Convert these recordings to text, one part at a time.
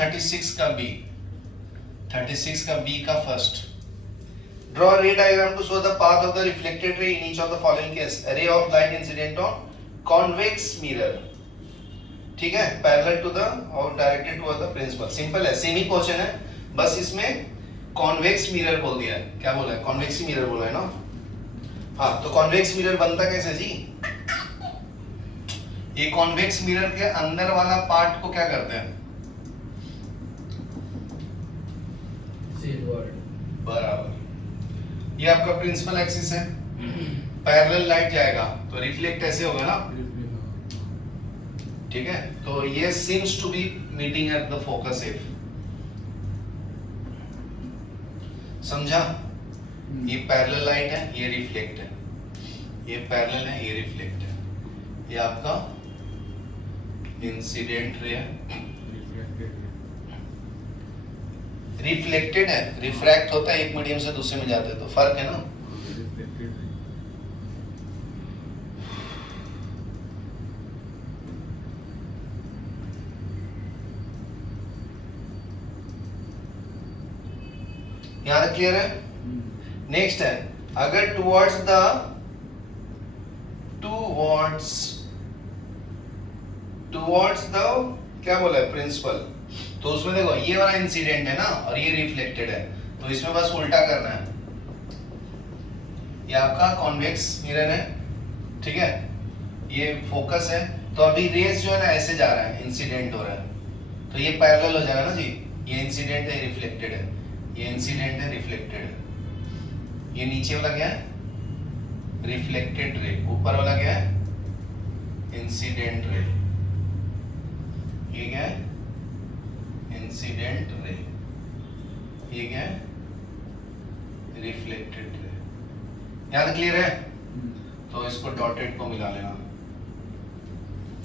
36 का बी, 36 का बी का first, draw a ray diagram to show the path of the reflected ray in each of the following case. A ray of light incident on convex mirror, ठीक है, parallel to the और directed toward the principal. Simple है, same ही question है, बस इसमें convex mirror बोल दिया है. क्या बोला है? कॉन्वेक्स मिरर बोला है ना. हाँ, तो कॉन्वेक्स मिरर बनता कैसे जी? ये कॉन्वेक्स मिरर के अंदर वाला पार्ट को क्या करते हैं? बराबर. ये आपका प्रिंसिपल एक्सिस है, पैरेलल लाइट जाएगा तो रिफ्लेक्ट ऐसे होगा ना, ठीक है. तो ये seems to be meeting at the focus F. समझा? ये पैरेलल लाइट है, ये रिफ्लेक्ट है, ये पैरेलल है, ये रिफ्लेक्ट है. ये आपका इंसिडेंट रे है, रिफ्लेक्टेड है. रिफ्रैक्ट होता है एक मीडियम से दूसरे में जाते हैं, तो फर्क है ना. यहाँ तक क्लियर है? नेक्स्ट है, अगर टुवर्ड्स द क्या बोला है? प्रिंसिपल. तो उसमें देखो ये वाला इंसिडेंट है ना और ये रिफ्लेक्टेड है, तो इसमें बस उल्टा करना है. ये आपका कॉन्वेक्स मिरर है, ठीक है, ये फोकस है. तो अभी रेस जो है ना ऐसे जा रहा है, इंसिडेंट हो रहा है, तो ये पैरेलल हो जाएगा ना जी. ये इंसिडेंट है, रिफ्लेक्टेड है, ये इंसिडेंट है, रिफ्लेक्टेड है. ये नीचे वाला क्या है? Reflected ray. ऊपर वाला क्या है? Incident ray. ये क्या है? Incident ray. ये क्या है? Reflected ray. यहाँ तक क्लियर है? तो इसको डॉटेड को मिला लेना,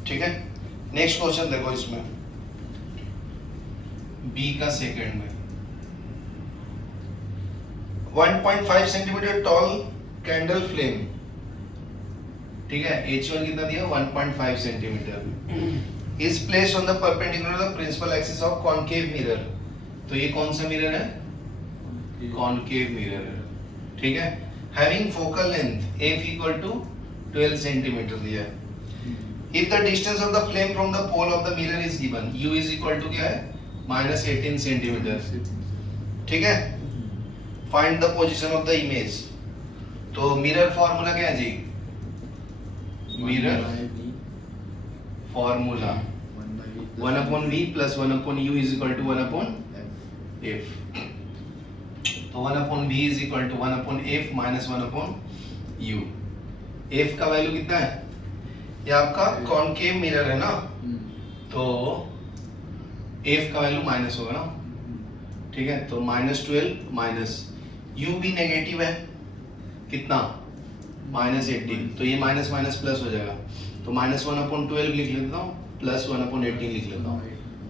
ठीक है. नेक्स्ट क्वेश्चन देखो, इसमें बी का सेकंड में 1.5 सेंटीमीटर टॉल कैंडल फ्लेम, ठीक है, H1 कितना दिया? 1.5 centimetre. Is placed on the perpendicular the principal axis of concave mirror. तो ये कौन सा मिरर है? कॉनकेव मिरर है, ठीक है. Having focal length f equal to 12 centimetre दिया है. If the distance of the flame from the pole of the mirror is given, u is equal to क्या है? -18 सेंटीमीटर, ठीक है. Find the position of the image. तो mirror formula क्या है जी? Mirror formula 1/v plus 1/u is equal to 1/f. तो 1/v is equal to 1/f minus 1/u. f का वैल्यू कितना है? ये आपका कॉनकेव मिरर है ना, तो f का वैल्यू माइनस होगा ना, ठीक है. तो -12 माइनस u भी नेगेटिव है, कितना? -18. तो ये माइनस माइनस प्लस हो जाएगा, तो -1/12 लिख लेता हूँ, प्लस 1/18 लिख लेता हूँ.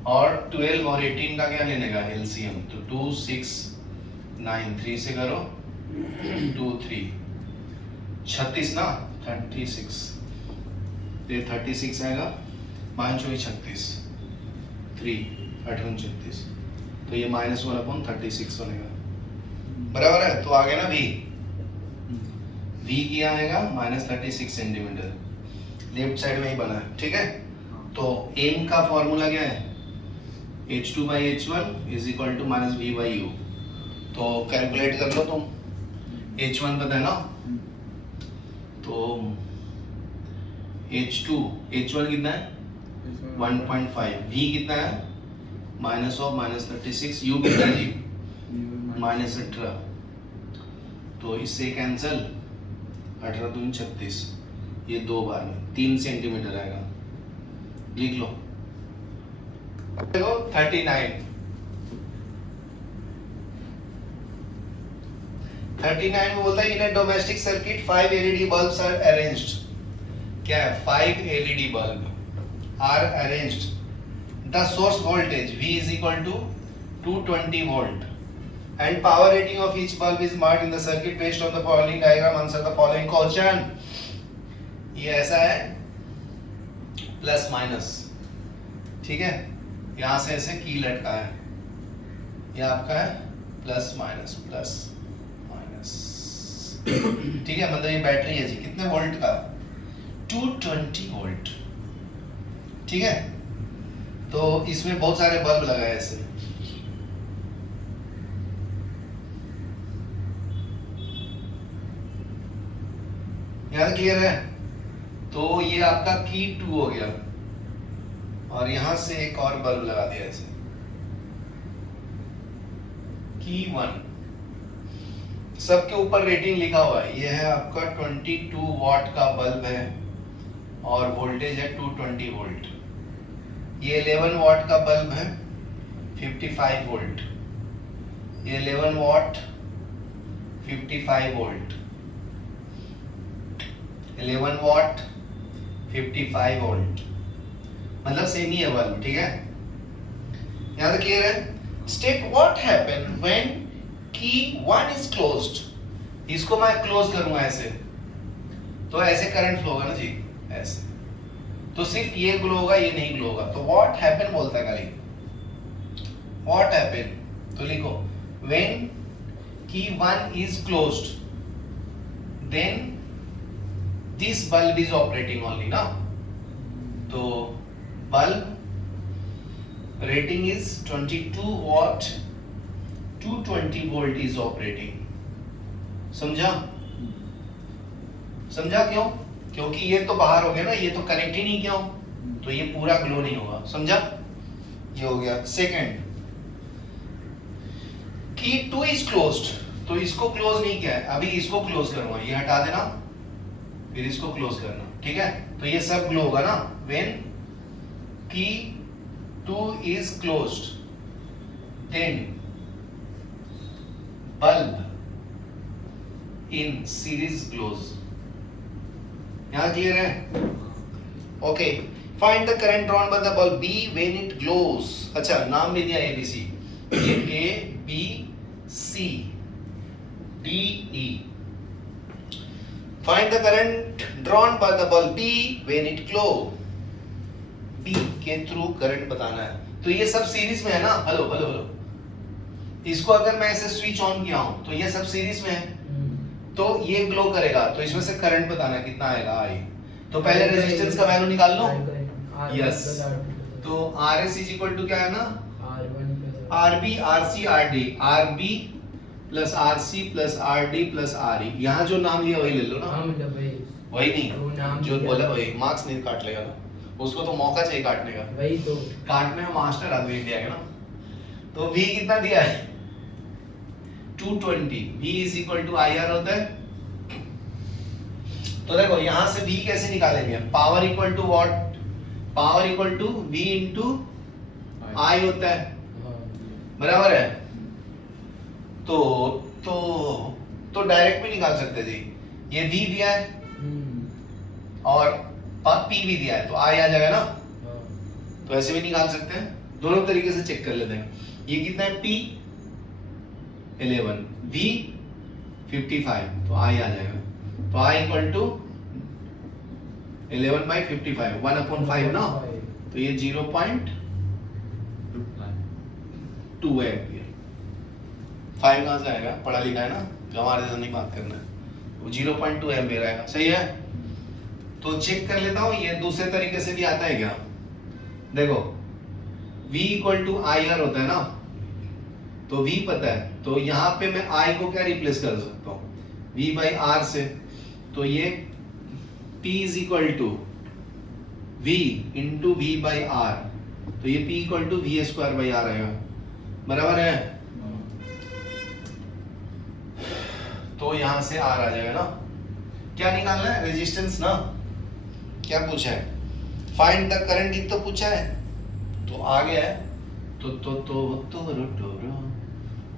और 12 और 18 का क्या लेने का? एलसीएम. तो 2 6 9, 3 से करो 2 3 36 ना, 36. ये 36 आएगा, 5 4 36 3 8 36. तो ये -1/36 बनेगा, बराबर है. तो आगे ना v क्या आएगा? -36 सेंटीमीटर. लेफ्ट साइड में ही बना है, ठीक है. तो m का फॉर्मूला क्या है? H2/H1 is equal to -v/u. तो कैलकुलेट कर लो तुम. H1 पता है ना, तो H1 कितना है? 1.5. v कितना है? -36. u कितना है जी? -18. तो इससे कैंसल, 18 दूनी 36. ये 2 बार में 3 सेंटीमीटर आएगा, लिख लो. देखो 39 में बोलता है in a domestic circuit 5 LED bulbs are arranged. क्या है? 5 LED bulb are arranged. The source voltage V is equal to 220 volt and power rating of each bulb is marked in the circuit based on the following diagram. Answer the following question. ये ऐसा है, plus minus, ठीक है. यहाँ से ऐसे की लटका है, ये आपका है प्लस माइनस ठीक है। मतलब ये बैटरी है जी, कितने वोल्ट का, 220 वोल्ट, ठीक है। तो इसमें बहुत सारे बल्ब लगाए ऐसे, यार क्लियर है। तो ये आपका की 2 हो गया, और यहां से एक और बल्ब लगा दिया ऐसे, की 1। सबके ऊपर रेटिंग लिखा हुआ है, ये है आपका 22 वाट का बल्ब है और वोल्टेज है 220 वोल्ट। ये 11 वाट का बल्ब है, 55 वोल्ट। ये 11 वाट 55 वोल्ट, 11 वाट 55 वोल्ट, मतलब सेम ही है बल्ब, ठीक है। यहां तक क्लियर है। स्टेट व्हाट हैपन व्हेन की 1 इज क्लोज्ड। इसको मैं क्लोज करूंगा ऐसे, तो ऐसे करंट फ्लो होगा ना जी, ऐसे, तो सिर्फ ये ग्लो होगा, ये नहीं ग्लो होगा। तो व्हाट हैपन बोलता है खाली, व्हाट हैपन, तो लिखो व्हेन की 1 is closed then this bulb is operating only ना। तो bulb rating is 22 watt, 220 volt is operating। समझा? समझा क्यों? क्योंकि ये तो बाहर हो गया ना, ये तो कनेक्ट ही नहीं किया, तो ये पूरा ग्लो नहीं होगा। समझा? ये हो गया। सेकंड, की 2 is closed, तो इसको क्लोज नहीं किया है, अभी इसको क्लोज करूंगा, ये हटा देना, फिर इसको क्लोज करना, ठीक है। तो ये सब ग्लो होगा ना व्हेन की 2 is closed then bulb in series glows। यहां क्लियर है? Okay. Find the current drawn by the bulb B when it glows। अच्छा, नाम भी दिया ABC, ये A B C D E। Find the current drawn by the bulb B when it glow। B के through current बताना है। तो ये सब सीरीज में है ना। हेलो हेलो हेलो, इसको अगर मैं ऐसे स्विच ऑन किया हूं तो ये सब सीरीज में है, तो ये ग्लो करेगा, तो इसमें से करंट बताना कितना आएगा आई। तो पहले रेजिस्टेंस का वैल्यू निकाल लो। यस, तो RS इज इक्वल टू क्या है ना, RB RC RD, RB plus RC plus RD plus RE। यहाँ जो नाम लिया वही ले लो ना। वही नहीं, जो बोला वही, मार्क्स नहीं काट लेगा ना, उसको तो मौका चाहिए काटने का। वही तो काटने में मास्टर आदमी इंडिया के ना। तो V कितना दिया है, 220। V is equal to IR होता है। तो देखो यहां से V कैसे निकालेंगे, power equal to what, power equal to V into I होता है, बराबर है। तो डायरेक्ट भी निकाल सकते जी, ये V दिया है और P भी दिया है, तो I आ जाएगा ना। तो ऐसे भी निकाल सकते हैं, दोनों तरीके से चेक कर लेते हैं। ये कितना है, P 11, V 55, तो I आ जाएगा। तो I इक्वल टू 11/55, 1/5 ना, तो ये 0.2 एम्पियर। 5 कहां से आएगा, पढ़ा लिखा है ना, जो हमारे से नहीं बात करना है, वो 0.2 एम्पियर आएगा। सही है। तो चेक कर लेता हूं, ये दूसरे तरीके से भी आता है क्या। देखो V इक्वल टू IR होता है ना, तो V पता है, तो यहां पे मैं I को क्या रिप्लेस कर सकता हूं, V/R से। तो ये P is equal to V into V/R, तो ये P इक्वल टू V²/R आएगा, बराबर है। तो यहां से R आ जाएगा ना। क्या निकालना है, रेजिस्टेंस ना। क्या पूछा है, फाइंड द करंट, ही तो पूछा है, तो आ गया है।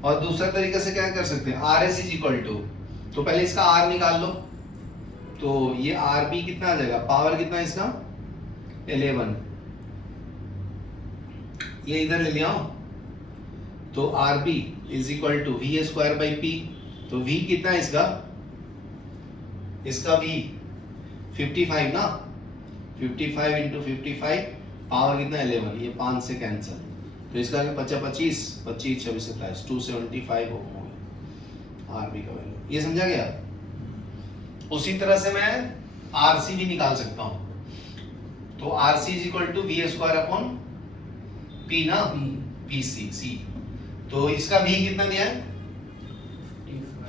और दूसरा तरीका से क्या कर सकते हैं, RS इज इक्वल टू, तो पहले इसका R निकाल लो, तो ये RB कितना आ जाएगा, पावर कितना है इसका 11, ये इधर ले लिया, तो RB is equal to V²/P। तो V कितना है इसका V 55 ना, 55 इंटू 55, पावर कितना 11, ये 5 से कैंसिल, तो इसका आगे 25 25 25 26 27 275 ओम हो गया आरबी का वैल्यू। ये समझा गया? उसी तरह से मैं आरसी भी निकाल सकता हूं। तो RC is equal to V square upon P ना, पी सी। तो इसका भी कितना दिया है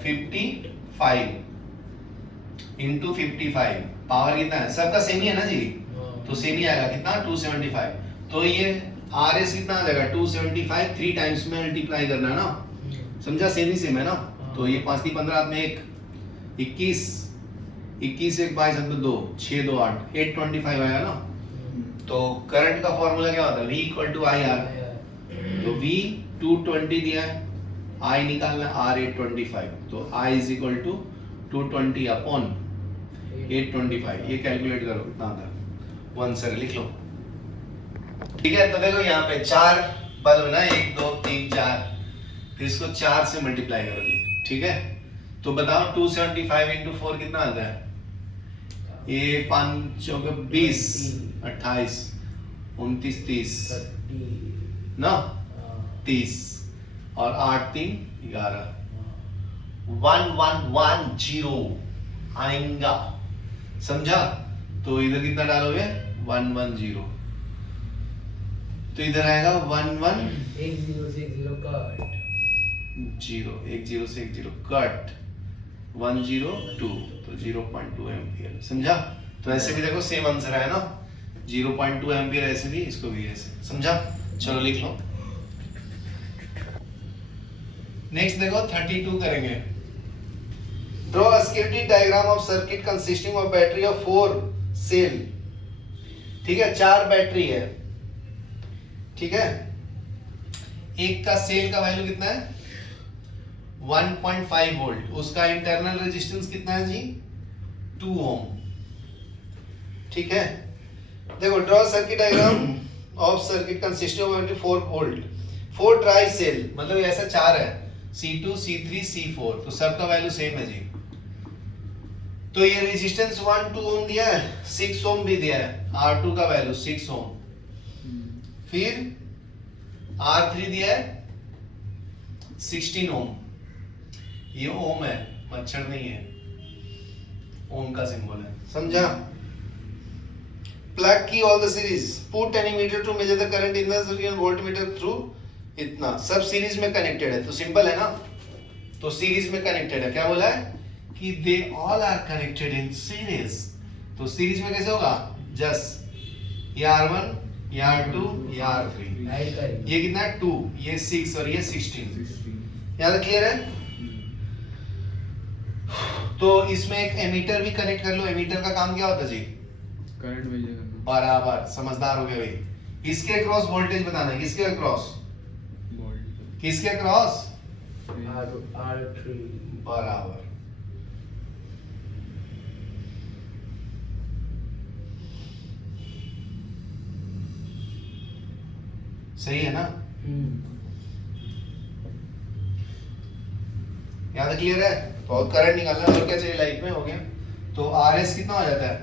55 इंटू 55, पावर कितना है सबका सेम ही है ना जी, तो सेम ही आएगा कितना 275। तो ये आर एस कितना आ जाएगा 275, 3 टाइम्स में मल्टीप्लाई करना है ना, समझा? सेम ही सेम है ना। तो ये 5 3 15 में 1 21 21 1 22 2 6 2 8 825 आएगा ना। तो करंट का फॉर्मूला क्या होता है V equal to I R. तो V 220 दिया है, I निकालना R 825, तो I is equal to 220 upon 825। ये कैलकुलेट करो कितना आता है 1 से लिख लो। ठीक है, तो देखो यहाँ पे 4 बल्ब ना 1 2 3 4, फिर इसको 4 से मल्टीप्लाई करो जी। ठीक है, तो बताओ 275 इंटू 4 कितना आता है? ये 5 चौक 20 28 29 30 ना 30 और 8 3 11 1110 आएगा, समझा? तो इधर कितना डालोगे 110, तो इधर आएगा 11 एक जीरो से एक जीरो कट 0 1 0 से 1 0 कट 102, तो 0.2 एम्पियर, समझा? तो ऐसे भी देखो सेम आंसर है ना, 0.2 एम्पियर ऐसे भी, इसको भी ऐसे, समझा? चलो लिख लो। नेक्स्ट देखो 32 करेंगे। Draw a schematic diagram of circuit consisting of battery of 4 cell. ठीक है, 4 बैटरी है। ठीक है, एक का सेल का वैल्यू कितना है 1.5 वोल्ट, उसका इंटरनल रेजिस्टेंस कितना है जी 2 ओम। ठीक है, देखो draw circuit diagram of circuit consisting of 4 volt 4 dry cell, मतलब ऐसा 4 है C2 C3 C4, तो सबका वैल्यू सेम है जी। तो ये रेजिस्टेंस 1 2 ओम दिया है, 6 ओम भी दिया है, R2 का वैल्यू 6 ओम, फिर R3 दिया है 16 ओम, ये ओम है, मच्छर नहीं है, ओम का सिंबल है, समझा? Plug key all the series, put ammeter to measure the current in the circuit, voltmeter through, इतना सब सीरीज में कनेक्टेड है, तो सिंपल है ना। तो सीरीज में कनेक्टेड है, क्या बोला है कि they all are connected in series. तो सीरीज में कैसे होगा, जस्ट ये R1 ये R2 ये R3, ये कितना है 2, ये 6 और ये 16। यहाँ तक क्लियर है? तो इसमें एक एमीटर भी कनेक्ट कर लो। एमीटर का काम क्या होता है जी, करंट मेजर करना। बराबर, समझदार हो गए भाई। इसके अक्रॉस वोल्टेज बताना है, किसके अक्रॉस, किसके अक्रॉस R3 बराबर। सही है ना? यहाँ तक क्लियर है? तो करंट निकालना है, और क्या चाहिए लाइफ में, हो गया। तो RS कितना हो जाता है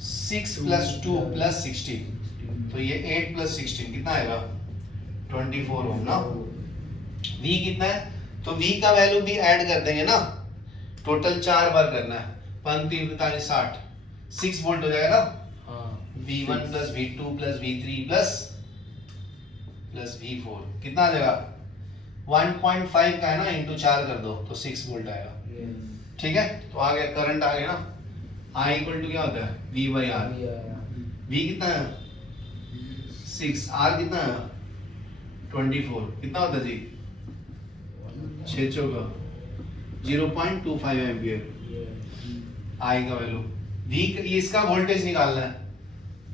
6 + 2 + 16, तो ये 8 + 16 कितना आएगा 24 ओम ना। V कितना है, तो V का वैल्यू भी ऐड कर देंगे ना, टोटल 4 बार करना है, 5 3 45 60, 6 वोल्ट हो जाएगा ना। V1 + V2 + V3 + V4 कितना आ जाएगा 1.5 का है ना, इंटू 4 कर दो तो 6 वोल्ट आएगा। ठीक है, तो आ गया करंट आ गया ना। I इक्वल टू क्या होता है V/R। V कितना है 6, R कितना है 24, कितना होता है जी 6 चौका 0.25 एम्पियर I का वैल्यू। V इसका वोल्टेज निकालना है,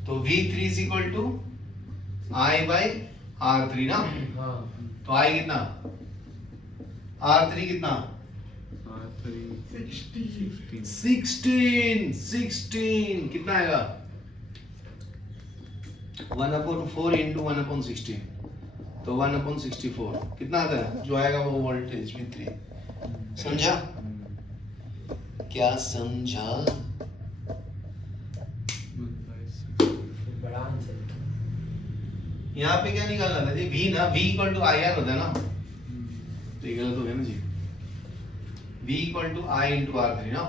तो V3 is equal to I/R3 ना। तो I कितना, R3 कितना 16 कितना आएगा 1/4 इंटू 1/16, तो 1/64 कितना आता है, जो आएगा वो वोल्टेज V3। समझा? क्या समझा? बड़ा आंसर यहाँ पे क्या निकालना था जी, V ना, V equal to I R होता है ना, तो ये गलत हो गया ना जी, V equal to I into R three ना,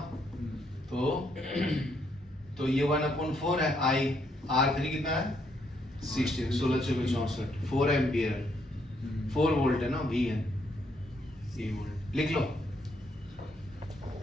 तो ये 1/4 है, आई आर थ्री कितना है 16, 16 चौके 64, 4 एम्पियर, 4 वोल्ट है ना, V है, ये वोल्ट लिख लो।